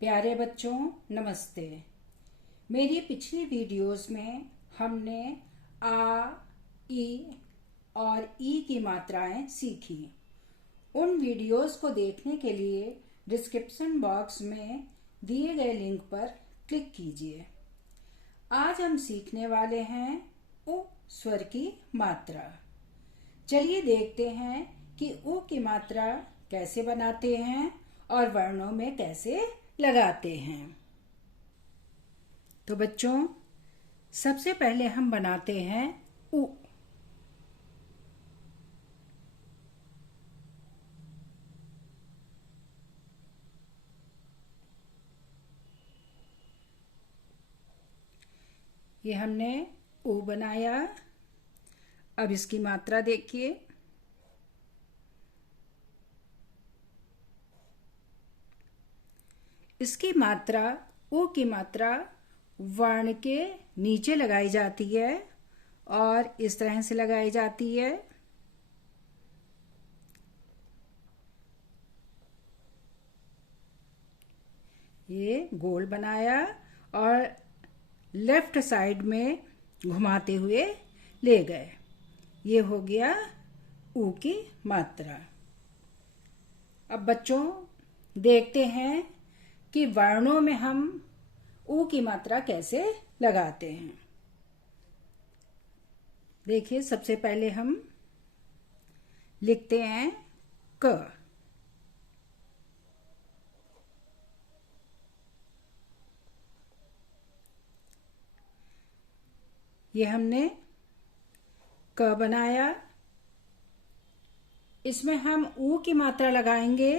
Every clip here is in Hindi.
प्यारे बच्चों, नमस्ते। मेरी पिछली वीडियोस में हमने आ, ई और ई की मात्राएं सीखी। उन वीडियोस को देखने के लिए डिस्क्रिप्शन बॉक्स में दिए गए लिंक पर क्लिक कीजिए। आज हम सीखने वाले हैं उ स्वर की मात्रा। चलिए देखते हैं कि उ की मात्रा कैसे बनाते हैं और वर्णों में कैसे लगाते हैं। तो बच्चों, सबसे पहले हम बनाते हैं उ। ये हमने उ बनाया। अब इसकी मात्रा देखिए। इसकी मात्रा, उ की मात्रा वर्ण के नीचे लगाई जाती है और इस तरह से लगाई जाती है। ये गोल बनाया और लेफ्ट साइड में घुमाते हुए ले गए। ये हो गया उ की मात्रा। अब बच्चों देखते हैं कि वर्णों में हम उ की मात्रा कैसे लगाते हैं। देखिए, सबसे पहले हम लिखते हैं क। ये हमने क बनाया। इसमें हम उ की मात्रा लगाएंगे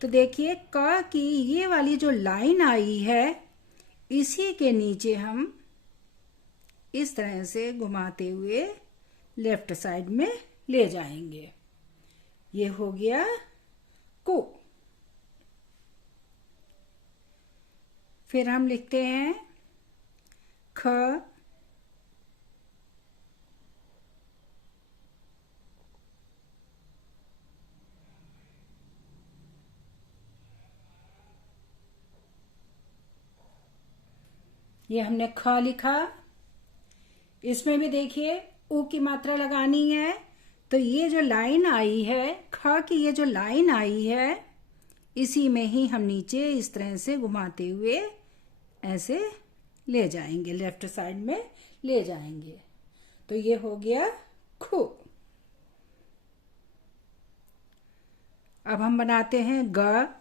तो देखिए, क की ये वाली जो लाइन आई है, इसी के नीचे हम इस तरह से घुमाते हुए लेफ्ट साइड में ले जाएंगे। ये हो गया कु। फिर हम लिखते हैं ख। ये हमने ख लिखा। इसमें भी देखिए उ की मात्रा लगानी है, तो ये जो लाइन आई है, ख की ये जो लाइन आई है, इसी में ही हम नीचे इस तरह से घुमाते हुए ऐसे ले जाएंगे, लेफ्ट साइड में ले जाएंगे। तो ये हो गया खु। अब हम बनाते हैं ग।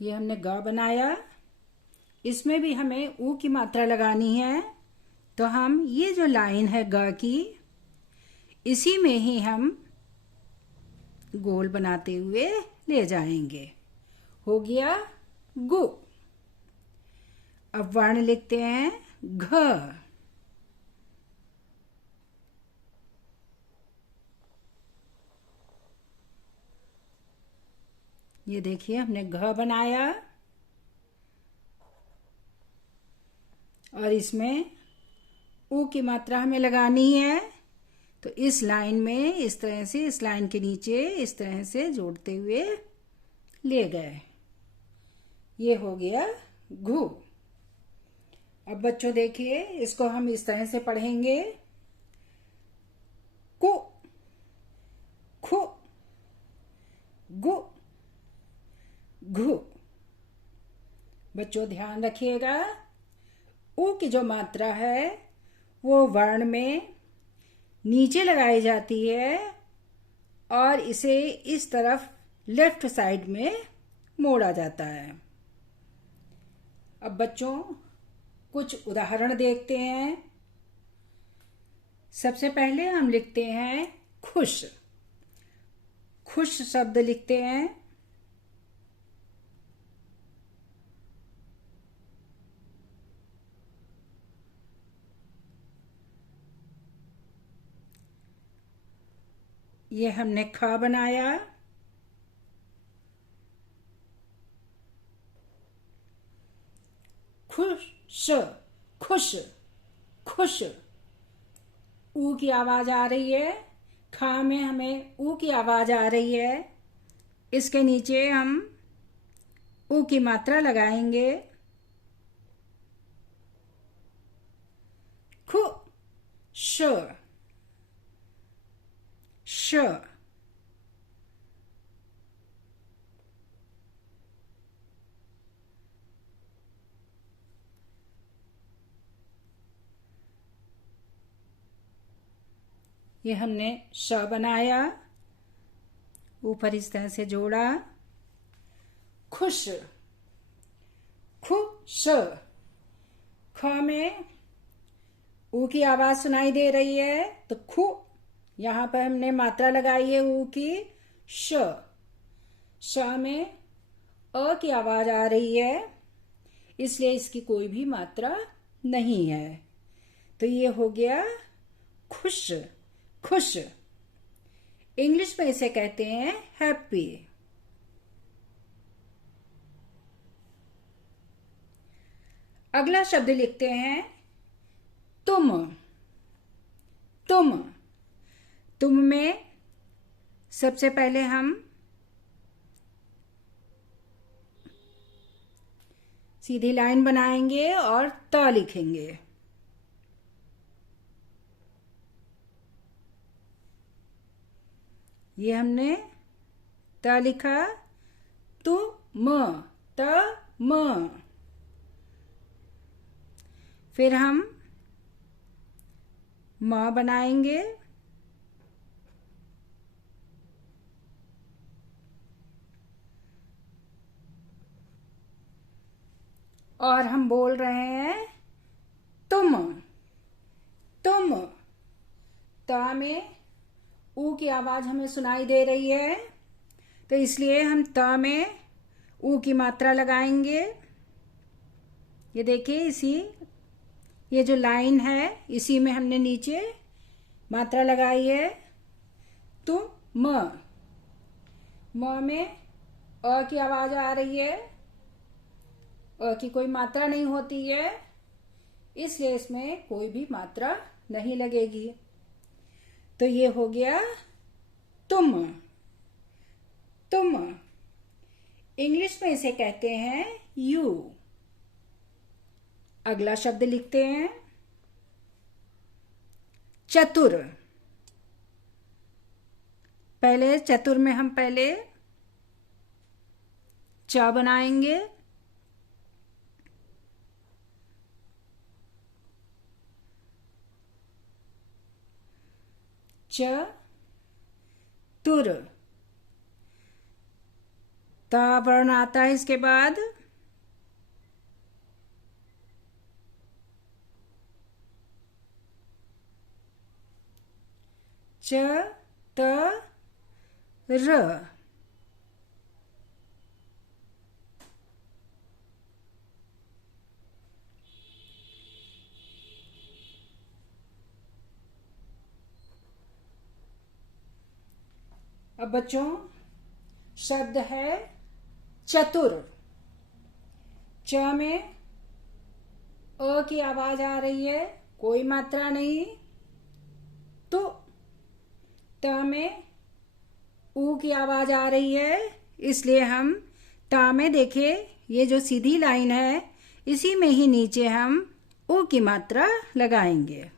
ये हमने ग बनाया। इसमें भी हमें उ की मात्रा लगानी है, तो हम ये जो लाइन है ग की, इसी में ही हम गोल बनाते हुए ले जाएंगे। हो गया गु। अब वर्ण लिखते हैं घ। ये देखिए, हमने घ बनाया और इसमें उ की मात्रा हमें लगानी है, तो इस लाइन में इस तरह से, इस लाइन के नीचे इस तरह से जोड़ते हुए ले गए। ये हो गया घु। अब बच्चों देखिए, इसको हम इस तरह से पढ़ेंगे कु, खु, गु, घु। बच्चों ध्यान रखिएगा, उ की जो मात्रा है वो वर्ण में नीचे लगाई जाती है और इसे इस तरफ लेफ्ट साइड में मोड़ा जाता है। अब बच्चों कुछ उदाहरण देखते हैं। सबसे पहले हम लिखते हैं खुश। खुश शब्द लिखते हैं। ये हमने ख बनाया। खुश, खुश, खुश। ऊ की आवाज आ रही है। खा में हमें ऊ की आवाज आ रही है। इसके नीचे हम ऊ की मात्रा लगाएंगे। खु श श। ये हमने श बनाया, ऊपर इस तरह से जोड़ा। खुश खुश। ख में ऊ की आवाज सुनाई दे रही है तो खु, यहां पर हमने मात्रा लगाई है ऊ की। श श में अ की आवाज आ रही है, इसलिए इसकी कोई भी मात्रा नहीं है। तो ये हो गया खुश खुश। इंग्लिश में इसे कहते हैं हैप्पी। अगला शब्द लिखते हैं तुम। तुम तुम में सबसे पहले हम सीधी लाइन बनाएंगे और त लिखेंगे। ये हमने त लिखा। तुम त म। फिर हम म बनाएंगे। और हम बोल रहे हैं तुम। तुम त में ऊ की आवाज हमें सुनाई दे रही है, तो इसलिए हम त में ऊ की मात्रा लगाएंगे। ये देखिए, ये जो लाइन है इसी में हमने नीचे मात्रा लगाई है। तुम म में अ की आवाज आ रही है। अ की कोई मात्रा नहीं होती है, इसलिए इसमें कोई भी मात्रा नहीं लगेगी। तो ये हो गया तुम। तुम इंग्लिश में इसे कहते हैं यू। अगला शब्द लिखते हैं चतुर। पहले चतुर में हम पहले च बनाएंगे। च तुर। ता वर्ण आता है इसके बाद। च त र। अब बच्चों, शब्द है चतुर। च में अ की आवाज आ रही है, कोई मात्रा नहीं। तो त में ऊ की आवाज आ रही है, इसलिए हम ता में देखिए ये जो सीधी लाइन है इसी में ही नीचे हम ऊ की मात्रा लगाएंगे।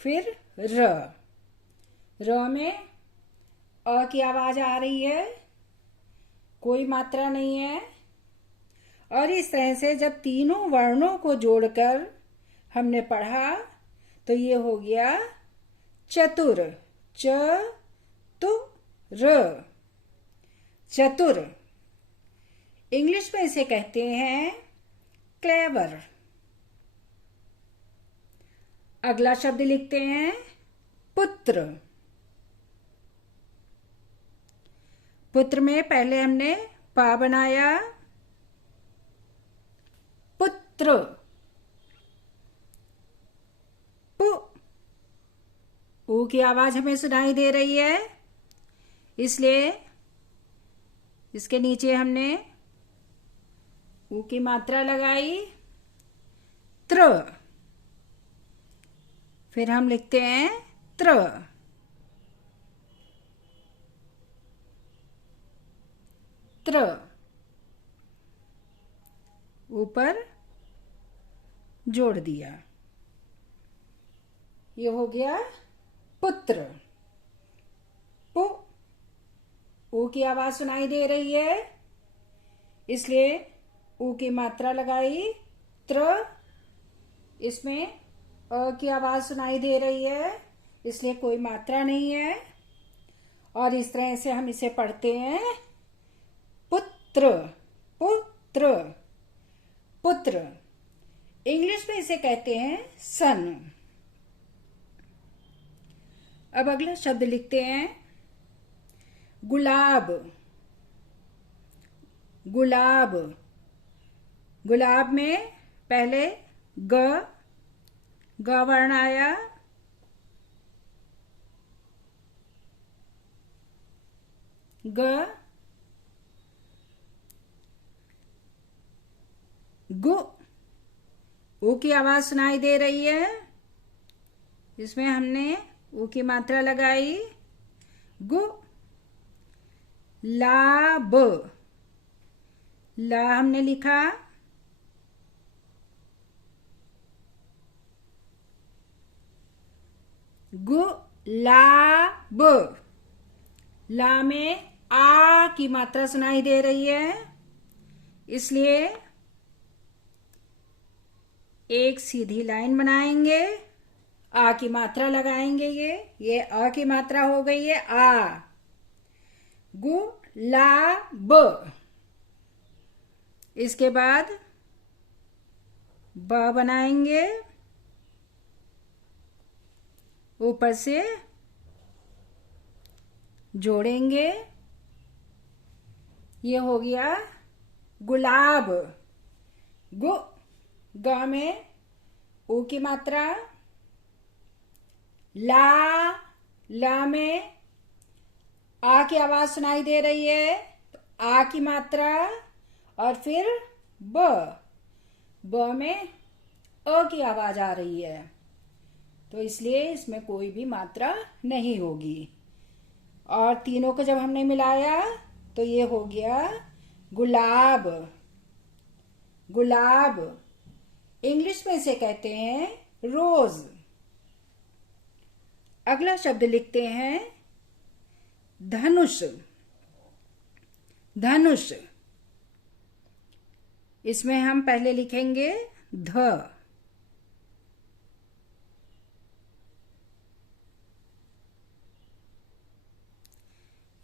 फिर र। र में अ की आवाज आ रही है, कोई मात्रा नहीं है। और इस तरह से जब तीनों वर्णों को जोड़कर हमने पढ़ा तो ये हो गया चतुर। च तु र। चतुर। इंग्लिश में इसे कहते हैं क्लेवर। अगला शब्द लिखते हैं पुत्र। पुत्र में पहले हमने पा बनाया। पुत्र। पु। ऊ की आवाज हमें सुनाई दे रही है, इसलिए इसके नीचे हमने ऊ की मात्रा लगाई। त्र। फिर हम लिखते हैं त्र, त्र, ऊपर जोड़ दिया। ये हो गया पुत्र। पु, ऊ की आवाज सुनाई दे रही है, इसलिए ऊ की मात्रा लगाई। त्र, इसमें अ की आवाज सुनाई दे रही है, इसलिए कोई मात्रा नहीं है। और इस तरह से हम इसे पढ़ते हैं पुत्र, पुत्र, पुत्र। इंग्लिश में इसे कहते हैं सन। अब अगला शब्द लिखते हैं गुलाब, गुलाब। गुलाब में पहले ग वर्ण आया, ग, गु, ऊ की आवाज सुनाई दे रही है, इसमें हमने ऊ की मात्रा लगाई। गु, लाब, ला हमने लिखा। गुलाब, ला में आ की मात्रा सुनाई दे रही है, इसलिए एक सीधी लाइन बनाएंगे, आ की मात्रा लगाएंगे। ये अ की मात्रा हो गई है आ। गुलाब, इसके बाद ब बनाएंगे, ऊपर से जोड़ेंगे। ये हो गया गुलाब। गु, ग में ऊ की मात्रा, ला में आ की आवाज सुनाई दे रही है, तो आ की मात्रा, और फिर ब में अ की आवाज आ रही है, तो इसलिए इसमें कोई भी मात्रा नहीं होगी। और तीनों को जब हमने मिलाया तो ये हो गया गुलाब, गुलाब। इंग्लिश में इसे कहते हैं रोज। अगला शब्द लिखते हैं धनुष, धनुष। इसमें हम पहले लिखेंगे ध,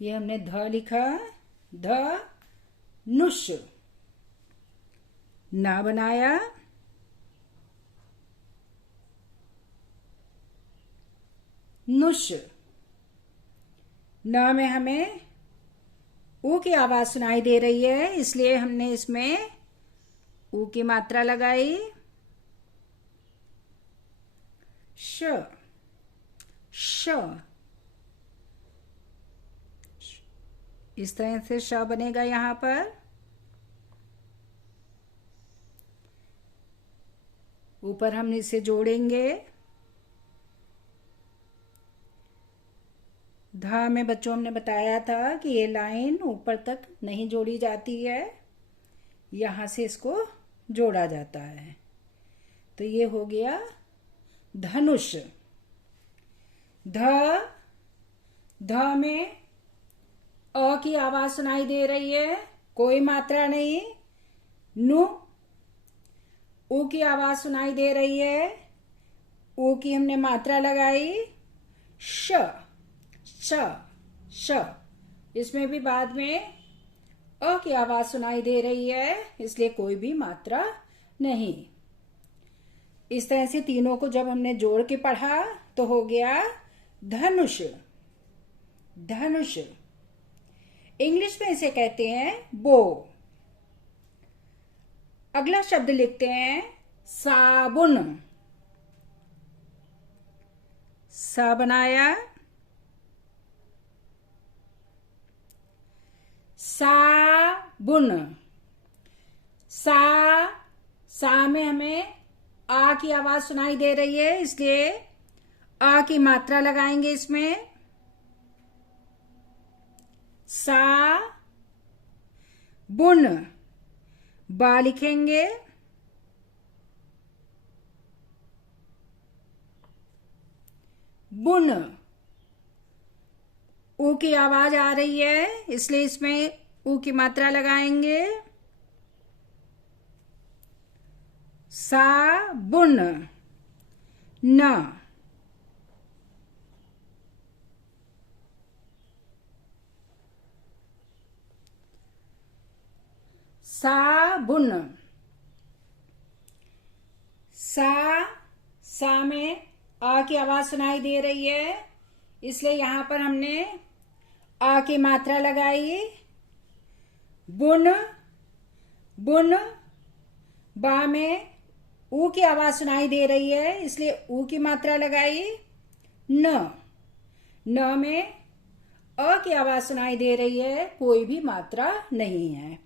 ये हमने ध लिखा। ध नुष, ना बनाया। नुष, न में हमें ऊ की आवाज सुनाई दे रही है, इसलिए हमने इसमें ऊ की मात्रा लगाई। श, श, इस तरह से श बनेगा यहां पर। ऊपर हम इसे जोड़ेंगे। धा में बच्चों हमने बताया था कि ये लाइन ऊपर तक नहीं जोड़ी जाती है, यहां से इसको जोड़ा जाता है। तो ये हो गया धनुष। ध में अ की आवाज सुनाई दे रही है, कोई मात्रा नहीं। नु, ऊ की आवाज सुनाई दे रही है, ऊ की हमने मात्रा लगाई। श, श, श, इसमें भी बाद में अ की आवाज सुनाई दे रही है, इसलिए कोई भी मात्रा नहीं। इस तरह से तीनों को जब हमने जोड़ के पढ़ा तो हो गया धनुष, धनुष। इंग्लिश में इसे कहते हैं बो। अगला शब्द लिखते हैं साबुन। सा बनाया। साबुन। सा में हमें आ की आवाज सुनाई दे रही है, इसलिए आ की मात्रा लगाएंगे इसमें, सा बुन, बा लिखेंगे, बुन। ऊ की आवाज आ रही है इसलिए इसमें ऊ की मात्रा लगाएंगे, सा बुन, न, साबुन। सा में आ की आवाज सुनाई दे रही है इसलिए यहां पर हमने आ की मात्रा लगाई, बुन, बुन। बा में ऊ की आवाज सुनाई दे रही है इसलिए ऊ की मात्रा लगाई, न में अ की आवाज सुनाई दे रही है, कोई भी मात्रा नहीं है।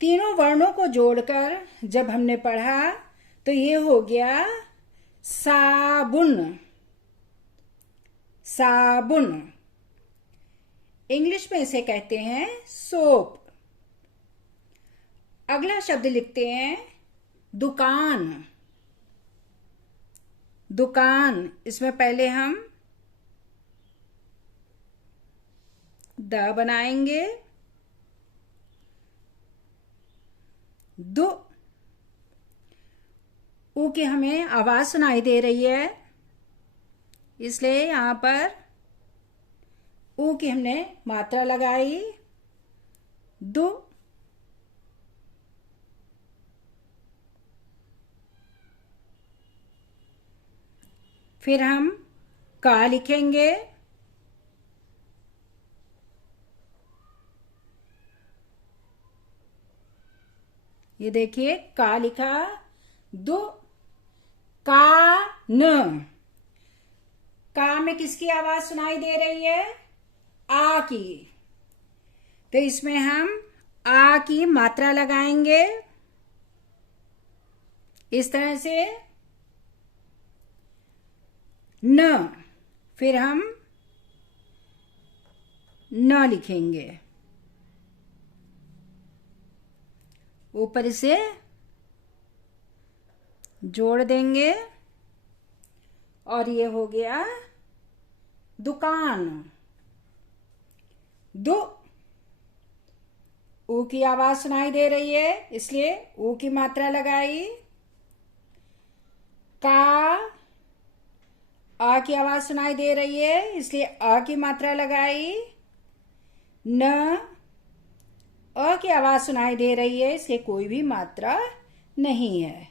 तीनों वर्णों को जोड़कर जब हमने पढ़ा तो ये हो गया साबुन, साबुन। इंग्लिश में इसे कहते हैं सोप। अगला शब्द लिखते हैं दुकान, दुकान। इसमें पहले हम द बनाएंगे, दु। ऊ की हमें आवाज सुनाई दे रही है इसलिए यहां पर ऊ की हमने मात्रा लगाई, दु। फिर हम का लिखेंगे, ये देखिए का लिखा, दो, का न। का में किसकी आवाज सुनाई दे रही है, आ की, तो इसमें हम आ की मात्रा लगाएंगे इस तरह से, न। फिर हम न लिखेंगे, ऊपर से जोड़ देंगे और ये हो गया दुकान, दो। ऊ की आवाज सुनाई दे रही है इसलिए ऊ की मात्रा लगाई, का। आ की आवाज सुनाई दे रही है इसलिए आ की मात्रा लगाई, न। अ की आवाज सुनाई दे रही है इसलिए कोई भी मात्रा नहीं है।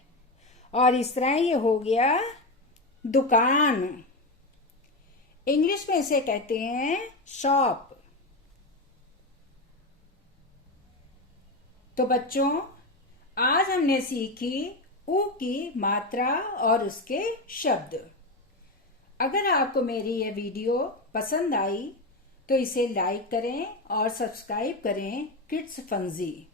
और इस तरह ये हो गया दुकान। इंग्लिश में इसे कहते हैं शॉप। तो बच्चों, आज हमने सीखी ऊ की मात्रा और उसके शब्द। अगर आपको मेरी यह वीडियो पसंद आई तो इसे लाइक करें और सब्सक्राइब करें किड्स फंजी।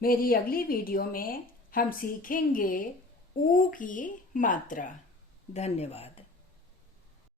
मेरी अगली वीडियो में हम सीखेंगे ऊ की मात्रा। धन्यवाद।